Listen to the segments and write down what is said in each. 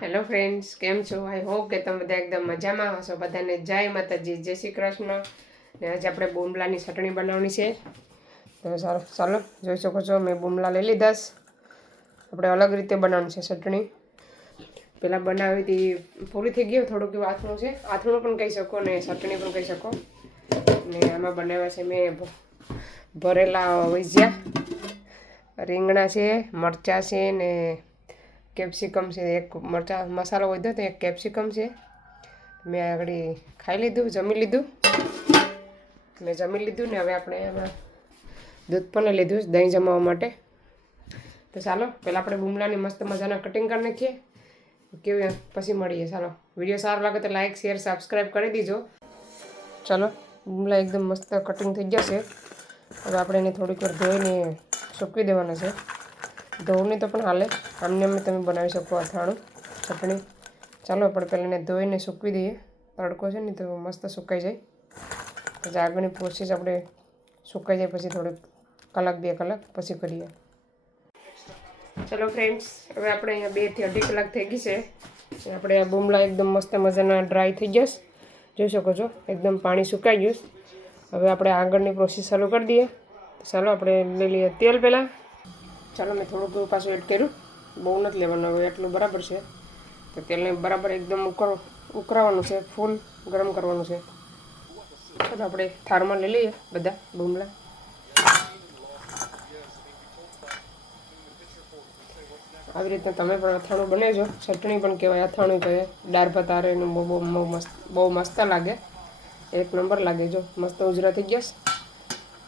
Hello friends, કેમ છો? I hope કે તમે બધા એકદમ મજામાં હશો. બધાને જય માતાજી, જય શ્રી કૃષ્ણ. ને આજે આપણે બોમલાની ચટણી બનાવવાની છે. તો ચાલો જોઈ શકો છો, મેં બોમલા લઈ લીધા. આપણે અલગ રીતે બનાવવાની છે ચટણી. પહેલાં બનાવી હતી પૂરી થઈ ગયું, થોડુંક એવું આથણું છે. આથણું પણ કહી શકો ને ચટણી પણ કહી શકો. ને આમાં બનાવ્યા છે મેં ભરેલા વૈજ્યા, રીંગણા છે, મરચાં છે ને કેપ્સિકમ છે. એક મરચાં મસાલો વધ્યો તો એક કેપ્સિકમ છે. મેં આગળ ખાઈ લીધું, જમી લીધું. ને હવે આપણે એમાં દૂધ પણ લઈ લીધું દહીં જમાવવા માટે. તો ચાલો પહેલાં આપણે બુમલાની મસ્ત મજાના કટિંગ કરી નાખીએ. કેવું પછી મળીએ. ચાલો, વિડીયો સારો લાગે તો લાઇક શેર સબસ્ક્રાઈબ કરી દીજો. ચાલો, બુમલા એકદમ મસ્ત કટિંગ થઈ જશે. હવે આપણે એને થોડીક વાર ધોઈને સૂકવી દેવાના છે. ધોઈને તો પણ હાલે, આમને અમે તમે બનાવી શકો અથાણું ચટણી. ચાલો આપણે પહેલાં એને ધોઈને સૂકવી દઈએ. તડકો છે ને તો મસ્ત સુકાઈ જાય. પછી આગળની પ્રોસેસ આપણે સુકાઈ જાય પછી થોડીક કલાક 2 કલાક પછી કરીએ. ચલો ફ્રેન્ડ્સ, હવે આપણે અહીંયા 2 થી 2.5 કલાક થઈ ગઈ છે. આપણે આ બુમલા એકદમ મસ્ત મજાના ડ્રાય થઈ જશે. જોઈ શકો છો એકદમ પાણી સુકાઈ ગયું. હવે આપણે આગળની પ્રોસેસ ચાલુ કરી દઈએ. ચાલો આપણે લઈ લઈએ તેલ પહેલાં. ચાલો મેં થોડુંક પાછું એડ કર્યું, બહુ નથી લેવાનું, હવે એટલું બરાબર છે. તો તેલને બરાબર એકદમ ઉકળવાનું છે, ફૂલ ગરમ કરવાનું છે. તો આપણે થાળમાં લઈ લઈએ બધા બુમલા. આવી રીતે તમે પણ અથાણું બનાવજો. ચટણી પણ કહેવાય, અથાણું કહેવાય. દાળ ભાત આરે એનું બહુ મસ્ત લાગે, એક નંબર લાગે. જો મસ્ત ઉજરા થઈ ગયા.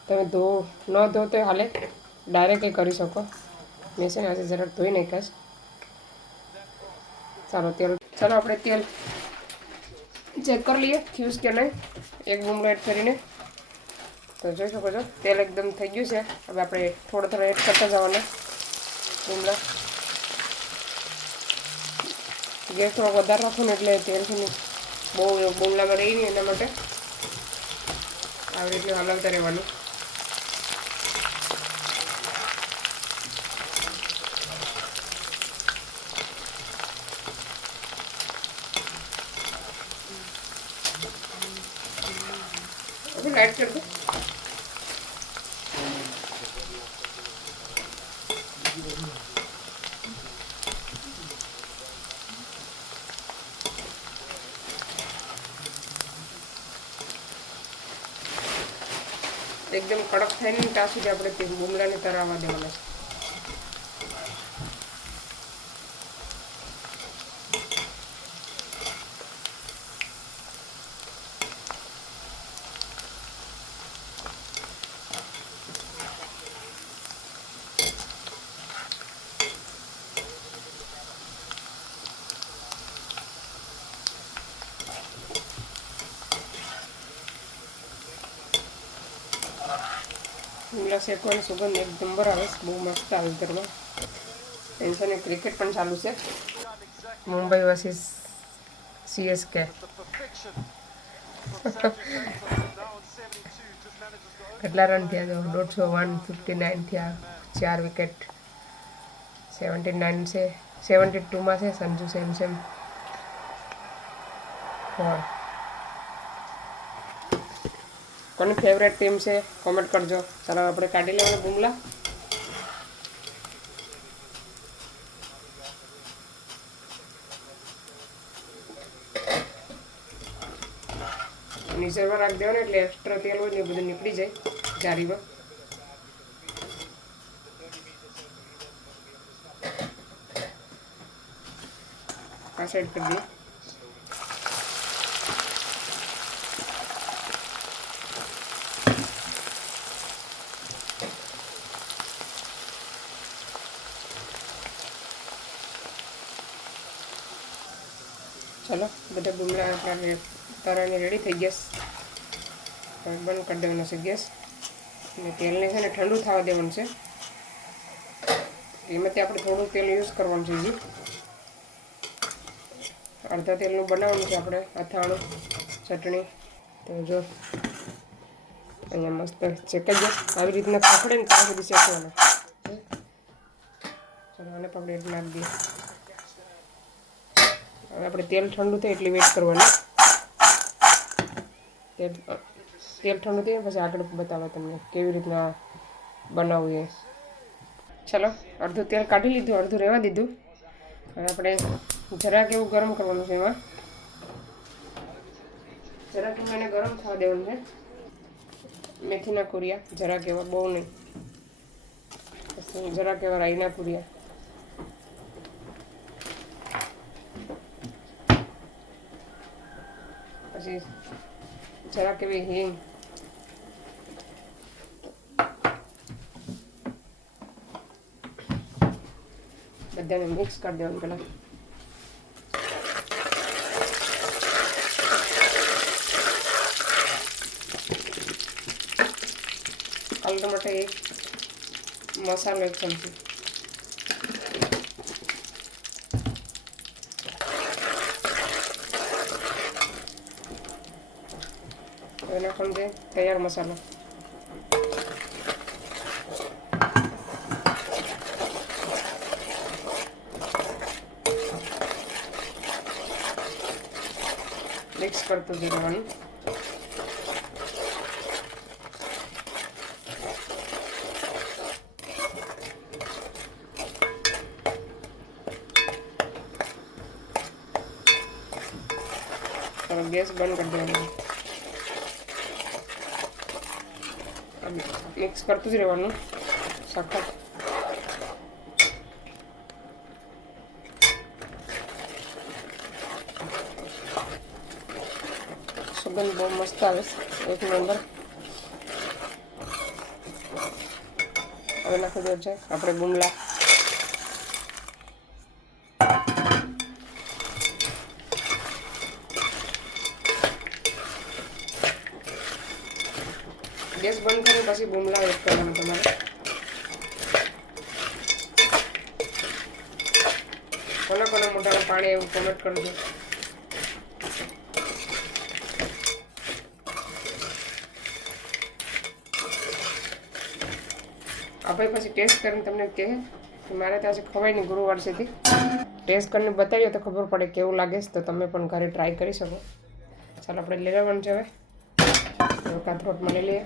તમે ન ધો તો હાલે, ડાયરેક્ટ કરી શકો. મેં છે ને આજે જરાક ધોઈ નાખાશ. ચાલો આપણે તેલ ચેક કરી લઈએ ફ્યુઝ કે નહીં, એક બુમલો એડ કરીને. તો જોઈ શકો છો તેલ એકદમ થઈ ગયું છે. હવે આપણે થોડો એડ કરતા જવાના બુમલા. ગેસ થોડો વધારે રાખો ને એટલે તેલ છે ને બહુ બુમલામાં રહી નહીં, એના માટે આવી રીતે હલાવતા રહેવાનું. હવે લાઈટ કરી દો. એકદમ કડક થાય ને ત્યાં સુધી આપણે તે બુમલાને તળાવવા દેવાના છે. બુમલા શેકવાની સુગંધ એક નંબર આવે, બહુ મસ્ત આવે ઘરમાં. ટેન્શન ક્રિકેટ પણ ચાલુ છે, મુંબઈ વર્સિસ CSK. કેટલા રન થયા? 159 થયા, 4 વિકેટ. 79 છે, 72માં છે સંજુ સેમસન 4. કોની ફેવરેટ ટીમ છે કોમેન્ટ કરજો. ચાલો આપણે કાઢી લેવાના બુમલા. નીચેમાં રાખી દેવાનું એટલે એક્સ્ટ્રા તેલ હોય ને એ બધું નીકળી જાય જારીમાં. આ સાઈડ કરી દઈએ. ચાલો બધા બુમલા આપણા તળાને રેડી થઈ ગયા. બંધ કરી દેવાનો છે ગેસ. અને તેલને છે ને ઠંડુ થવા દેવાનું છે. એમાંથી આપણે થોડું તેલ યુઝ કરવાનું છે. હજી અડધા તેલનું બનાવવાનું છે આપણે અથાણું ચટણી. તો જો અહીંયા મસ્ત શેકાઈ જાય, આવી રીતના પકડે ને ત્યાં સુધી શેકવાના. ચાલો આને પકડી નાખી દઈએ. હવે આપણે તેલ ઠંડુ થાય એટલી વેટ કરવાની. તેલ ઠંડુ થાય પછી આગળ બતાવવા તમને કેવી રીતના બનાવવું એ. ચાલો અડધું તેલ કાઢી લીધું, અડધું રહેવા દીધું. હવે આપણે જરાક એવું ગરમ કરવાનું છે. એમાં જરાક એને ગરમ થવા દેવાનું છે. મેથીના કુરિયા જરાક એવા, બહુ નહીં, જરાક એવા રાઈના કુરિયા, પછી જરાક એવી હિંગ, બધાને મિક્સ કરી દેવાનું પહેલાં. કલર માટે એક મસાલો, એક ચમચી. હવે નાખવાનું છે તૈયાર મસાલો. મિક્સ કરતું જ રહેવાનું. ગેસ બંધ કરી દેવાનું. મિક્સ કરતું જ રહેવાનું સખત. સુગંધ બહુ મસ્ત આવે, એક નંબર. હવે નાખી દેવું છે આપણે ગુમલા. ગેસ બંધ કરી પછી ગુમલા એડ કરવાનું તમારે. કોના મોટાનું પાણી એવું કોમેન્ટ કરજો. આપણે પછી ટેસ્ટ કરીને તમને કહે કે મારે ત્યાં ખવાય નહીં, ગુરુવાર સુધી ટેસ્ટ કરીને બતાવીએ તો ખબર પડે કેવું લાગે છે. તો તમે પણ ઘરે ટ્રાય કરી શકો. ચાલો આપણે લઈ લેવાનું છે. હવે કાથરોટમાં લઈ લઈએ.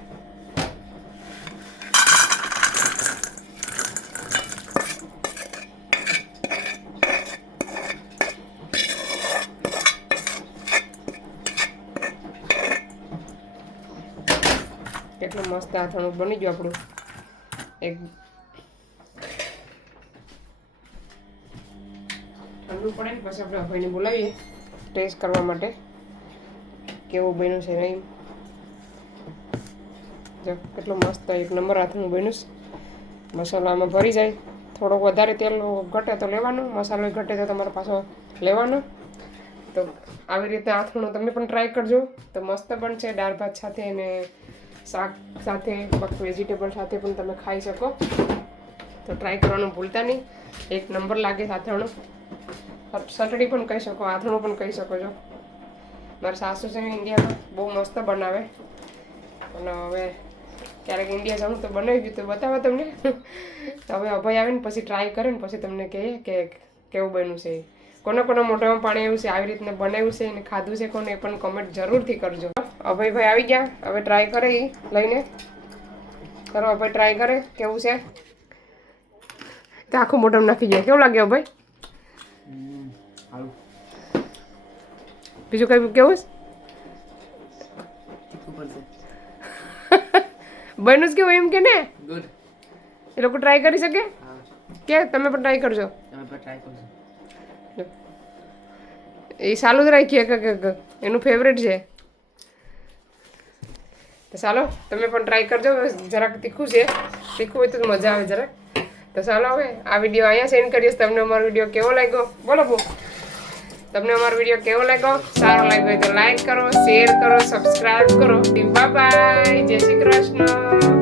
કેટલું મસ્ત આથાણું બની ગયું આપણું. એક ઠંડુ પડે ને પછી આપણે ભાઈને બોલાવીએ ટેસ્ટ કરવા માટે કેવું બન્યું છે નહીં. જો કેટલું મસ્ત એક નંબર આથાણું બન્યું છે. મસાલો આમાં ભરી જાય. થોડોક વધારે તેલ ઘટે તો લેવાનું, મસાલો ઘટે તો તમારે પાછો લેવાનો. તો આવી રીતે આથાણું તમે પણ ટ્રાય કરજો. તો મસ્ત બનશે. દાળ ભાત સાથે અને શાક સાથે, વેજીટેબલ સાથે પણ તમે ખાઈ શકો. તો ટ્રાય કરવાનું ભૂલતા નહીં. એક નંબર લાગે આથાણું. સટડી પણ કહી શકો, આથાણું પણ કહી શકો છો. મારા સાસુ છે ઇન્ડિયામાં, બહુ મસ્ત બનાવે. અને હવે ક્યારેક ઇન્ડિયા જાઉં તો બનાવી ગયું તો બતાવો તમને. તો હવે અભય આવે ને પછી ટ્રાય કરે ને પછી તમને કહીએ કે કેવું બન્યું છે. કોના મોઢામાં પાણી આવ્યું છે, આવી રીતના બનાવ્યું છે અને ખાધું છે કોને, એ પણ કમેન્ટ જરૂરથી કરજો. અભયભાઈ આવી ગયા, હવે ટ્રાય કરે એ લઈને. ચાલો અભય ટ્રાય કરે કેવું છે. તો આખું મોઢામાં નાખી જાય. કેવું લાગે અભય? બીજું કઈ કેવું છે? બન્યું જ કેવું એમ કે ને? એ લોકો ટ્રાય કરી શકે કે તમે પણ ટ્રાય કરજો. એ સારું જ રાખીએ કે એનું ફેવરેટ છે. તો ચાલો તમે પણ ટ્રાય કરજો. જરાક તીખું છે, તીખું હોય તો મજા આવે જરાક. તો ચાલો હવે આ વિડીયો અહીંયા સેન્ડ કરીશ. તમને અમારો વિડીયો કેવો લાગ્યો બોલો બહુ. તમને અમારો વિડીયો કેવો લાગ્યો? સારો લાગ્યો હોય તો લાઈક કરો, શેર કરો, સબસ્ક્રાઈબ કરો. બાય બાય, જય શ્રી કૃષ્ણ.